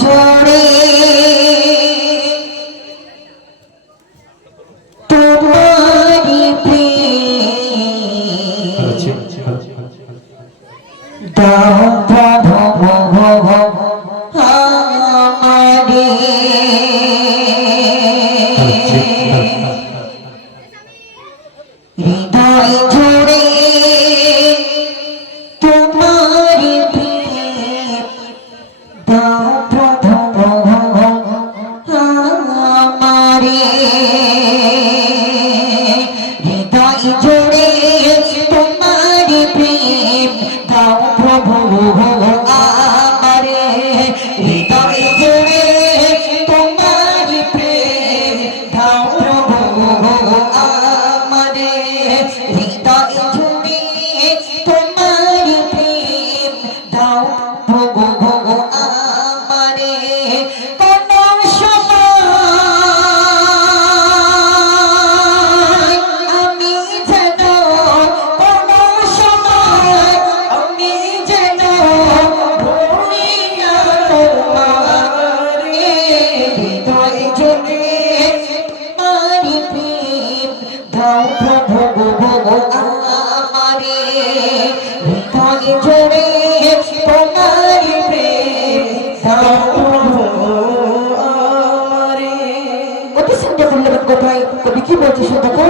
চড়ে ভোগো ভোগো আমারে কোন সময় আমি যেন, কোন সময় আমি যেন ভুলিয়া তোমার, হৃদয় জনে তুমি কি বলছিস? ওটাকে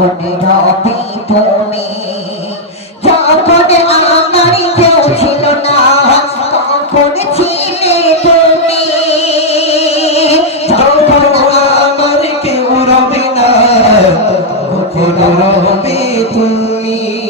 যখন রবি তুমি যখন আমার কেউ ছিল না, তখন ছিলে তুমি। যখন আমার কেউ রবি না তুমি।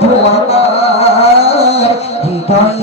তোমার হৃদয়